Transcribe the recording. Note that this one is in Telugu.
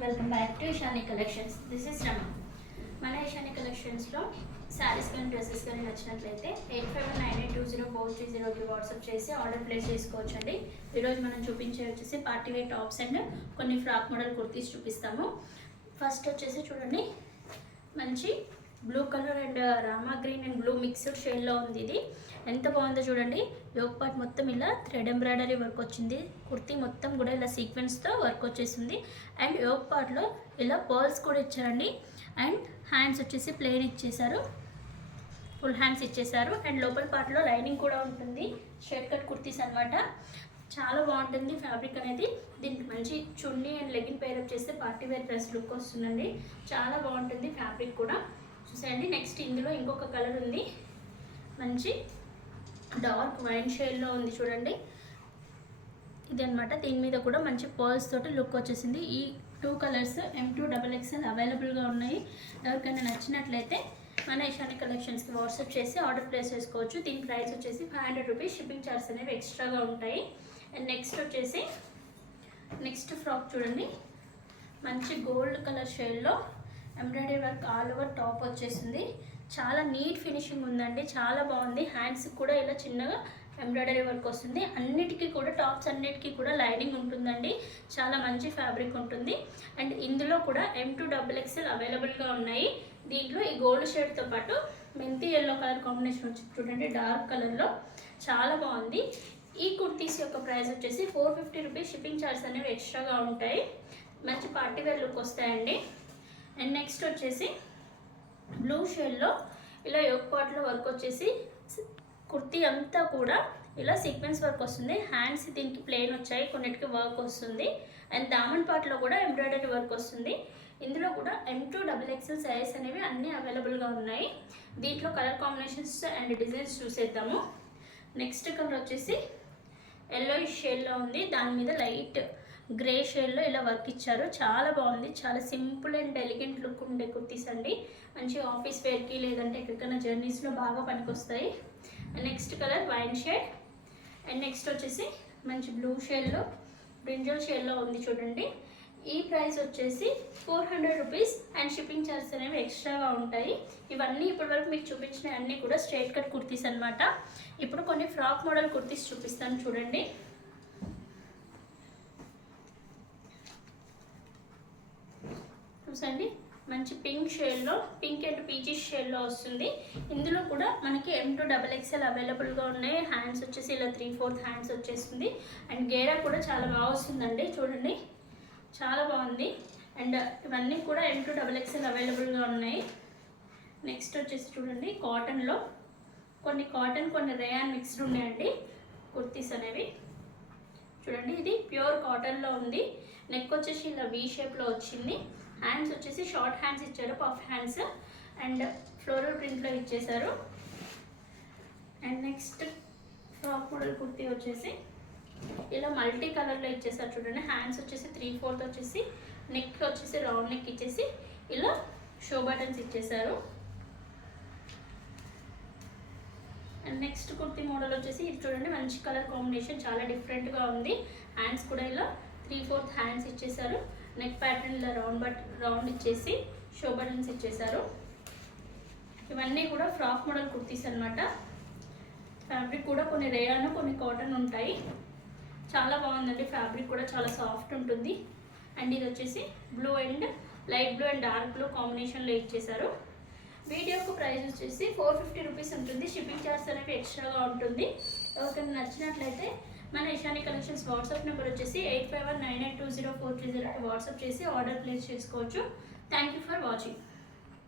Welcome back to Ishani collections. This is Rama. మన ఇషాని కలెక్షన్స్లో శారీస్ కానీ డ్రెస్సెస్ కానీ నచ్చినట్లయితే 8598204330కి వాట్సాప్ చేసి ఆర్డర్ ప్లేస్ చేసుకోవచ్చండి. ఈరోజు మనం చూపించే వచ్చేసి పార్టీ వేర్ టాప్స్ అండ్ కొన్ని ఫ్రాక్ మోడల్ కుర్తీస్ చూపిస్తాము. ఫస్ట్ వచ్చేసి చూడండి, మంచి blue colour and Rama green and blue mixed షేడ్లో ఉంది. ఇది ఎంత బాగుందో చూడండి. యోక్ పార్ట్ మొత్తం ఇలా థ్రెడ్ ఎంబ్రాయిడరీ వర్క్ వచ్చింది. కుర్తీ మొత్తం కూడా ఇలా సీక్వెన్స్తో వర్క్ వచ్చేసింది. అండ్ యోక్ పార్ట్లో ఇలా పర్ల్స్ కూడా ఇచ్చారండి. అండ్ హ్యాండ్స్ వచ్చేసి ప్లెయిన్ ఇచ్చేసారు, ఫుల్ హ్యాండ్స్ ఇచ్చేసారు. అండ్ లోపల పార్ట్లో లైనింగ్ కూడా ఉంటుంది. షర్ట్ కట్ కుర్తీస్ అనమాట. చాలా బాగుంటుంది ఫ్యాబ్రిక్ అనేది. దీనికి మంచి చున్నీ అండ్ లెగిన్ పేరప్ చేస్తే పార్టీ వేర్ డ్రెస్ లుక్ వస్తుందండి. చాలా బాగుంటుంది ఫ్యాబ్రిక్ కూడా. చూసేయండి. నెక్స్ట్ ఇందులో ఇంకొక కలర్ ఉంది, మంచి డార్క్ వైన్ షేడ్లో ఉంది చూడండి. ఇది అనమాట. దీని మీద కూడా మంచి పర్ల్స్ తోటి లుక్ వచ్చేసింది. ఈ 2 కలర్స్ M2XXL అవైలబుల్గా ఉన్నాయి. ఎవరికైనా నచ్చినట్లయితే మన ఇషాని కలెక్షన్స్కి వాట్సాప్ చేసి ఆర్డర్ ప్లేస్ చేసుకోవచ్చు. దీని ప్రైస్ వచ్చేసి 500 రూపీస్. షిప్పింగ్ ఛార్జెస్ అనేవి ఎక్స్ట్రాగా ఉంటాయి. అండ్ నెక్స్ట్ వచ్చేసి నెక్స్ట్ ఫ్రాక్ చూడండి, మంచి గోల్డ్ కలర్ షేడ్లో embroidery work all over top వచ్చేసింది. చాలా నీట్ ఫినిషింగ్ ఉందండి, చాలా బాగుంది. హ్యాండ్స్ కూడా ఇలా చిన్నగా ఎంబ్రాయిడరీ వర్క్ వస్తుంది. అన్నిటికీ కూడా టాప్స్ అన్నిటికీ కూడా లైనింగ్ ఉంటుందండి. చాలా మంచి ఫ్యాబ్రిక్ ఉంటుంది. అండ్ ఇందులో కూడా M2XXL అవైలబుల్గా ఉన్నాయి. దీంట్లో ఈ గోల్డ్ షేడ్తో పాటు మెంతి ఎల్లో కలర్ కాంబినేషన్ వచ్చి చూడండి, డార్క్ కలర్లో చాలా బాగుంది. ఈ కుర్తీస్ యొక్క ప్రైస్ వచ్చేసి 450 రూపీస్. షిప్పింగ్ ఛార్జెస్ అనేవి ఎక్స్ట్రాగా ఉంటాయి. మంచి పార్టీ వేర్ లుక్ వస్తాయండి. అండ్ నెక్స్ట్ వచ్చేసి బ్లూ షేడ్లో ఇలా యోక్ పార్ట్లో వర్క్ వచ్చేసి కుర్తీ అంతా కూడా ఇలా సీక్వెన్స్ వర్క్ వస్తుంది. హ్యాండ్స్ దీనికి ప్లెయిన్ వచ్చాయి, కొన్నిటికి వర్క్ వస్తుంది. అండ్ దామన్ పార్ట్లో కూడా ఎంబ్రాయిడరీ వర్క్ వస్తుంది. ఇందులో కూడా M2XXL సైజ్ అనేవి అన్నీ అవైలబుల్గా ఉన్నాయి. దీంట్లో కలర్ కాంబినేషన్స్ అండ్ డిజైన్స్ చూసేద్దాము. నెక్స్ట్ కలర్ వచ్చేసి ఎల్లో షేడ్లో ఉంది. దాని మీద లైట్ గ్రే షేడ్లో ఇలా వర్క్ ఇచ్చారు. చాలా బాగుంది. చాలా సింపుల్ అండ్ ఎలిగెంట్ లుక్ ఉండే కుర్తీస్ అండి. మంచి ఆఫీస్ వేర్కి లేదంటే ఎక్కడికైనా జర్నీస్లో బాగా పనికొస్తాయి. Next colour wine shade. And next వచ్చేసి మంచి బ్లూ షేడ్లో బ్రింజల్ షేడ్లో ఉంది చూడండి. ఈ ప్రైస్ వచ్చేసి 400 రూపీస్. అండ్ షిప్పింగ్ ఛార్జెస్ అనేవి ఎక్స్ట్రాగా ఉంటాయి. ఇవన్నీ ఇప్పటివరకు మీకు చూపించిన అన్నీ కూడా స్ట్రైట్ కట్ కుర్తీస్ అనమాట. ఇప్పుడు కొన్ని ఫ్రాక్ మోడల్ కుర్తీస్ చూపిస్తాను చూడండి. చూసండి, మంచి పింక్ షేడ్లో, పింక్ అండ్ పీచీ షేడ్లో వస్తుంది. ఇందులో కూడా మనకి M2XXL అవైలబుల్గా ఉన్నాయి. హ్యాండ్స్ వచ్చేసి ఇలా 3/4 హ్యాండ్స్ వచ్చేస్తుంది. అండ్ గేరా కూడా చాలా బాగా వస్తుందండి చూడండి, చాలా బాగుంది. అండ్ ఇవన్నీ కూడా M2XXL అవైలబుల్గా ఉన్నాయి. నెక్స్ట్ వచ్చేసి చూడండి, కాటన్లో కొన్ని కాటన్ కొన్ని రేయాన్ మిక్స్డ్ ఉన్నాయండి కుర్తీస్ అనేవి. చూడండి, ఇది ప్యూర్ కాటన్లో ఉంది. నెక్ వచ్చేసి ఇలా వీ షేప్లో వచ్చింది. హ్యాండ్స్ వచ్చేసి షార్ట్ హ్యాండ్స్ ఇచ్చారు, పఫ్ హ్యాండ్స్. అండ్ ఫ్లోరల్ ప్రింట్లో ఇచ్చేసారు. And next frock model kurti వచ్చేసి ఇలా మల్టీ కలర్లో ఇచ్చేసారు చూడండి. హ్యాండ్స్ వచ్చేసి 3/4 వచ్చేసి, నెక్ వచ్చేసి రౌండ్ నెక్ ఇచ్చేసి ఇలా షో బటన్స్ ఇచ్చేసారు. అండ్ నెక్స్ట్ కుర్తీ మోడల్ వచ్చేసి ఇది చూడండి, మంచి కలర్ కాంబినేషన్, చాలా డిఫరెంట్గా ఉంది. హ్యాండ్స్ కూడా ఇలా 3/4 హ్యాండ్స్ ఇచ్చేసారు. నెక్ ప్యాటర్న్ ఇలా రౌండ్ ఇచ్చేసి షో బటన్స్ ఇచ్చేసారు. ఇవన్నీ కూడా ఫ్రాక్ మోడల్ కుర్తీస్ అనమాట. ఫ్యాబ్రిక్ కూడా కొన్ని రేయాన్ కొన్ని కాటన్ ఉంటాయి. చాలా బాగుందండి. ఫ్యాబ్రిక్ కూడా చాలా సాఫ్ట్ ఉంటుంది. అండ్ ఇది వచ్చేసి blue and light blue and dark blue కాంబినేషన్లో ఇచ్చేసారు. వీడియోకు ప్రైస్ వచ్చేసి 450 రూపీస్ ఉంటుంది. షిప్పింగ్ ఛార్జ్ అనేవి ఎక్స్ట్రాగా ఉంటుంది. ఎవరికైనా నచ్చినట్లయితే మన ఇషాని కలెక్షన్స్ వాట్సాప్ నెంబర్ వచ్చేసి 8519820430కి వాట్సాప్ చేసి ఆర్డర్ ప్లేస్ చేసుకోవచ్చు. Thank you for watching.